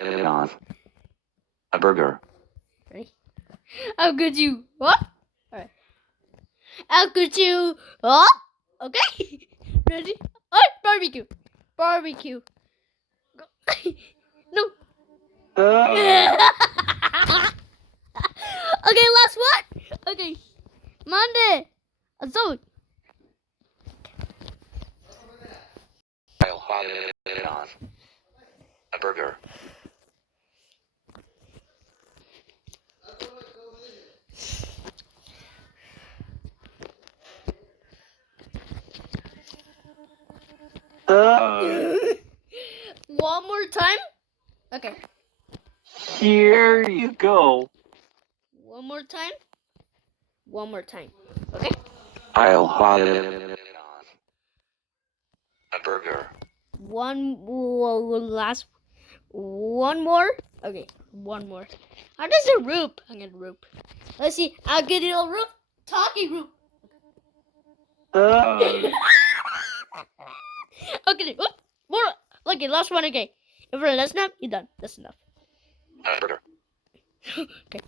it on a burger. Ready? How could you? What? Alright. How could you? What? Okay. Ready? Oh, barbecue. Barbecue. No. Okay, last one. Okay. Monday. So. I'll put it on a burger. One more time. Okay. Here you go. One more time. One more time. Okay. I'll put it on a burger. Last. One more. Okay. One more. How does it roop? I'm gonna roop. Let's see. I'll get it all roop. Talking roop. Okay. Whoop. More. Okay. Last one. Okay. If we're less enough, you're done. That's enough. A burger. Okay.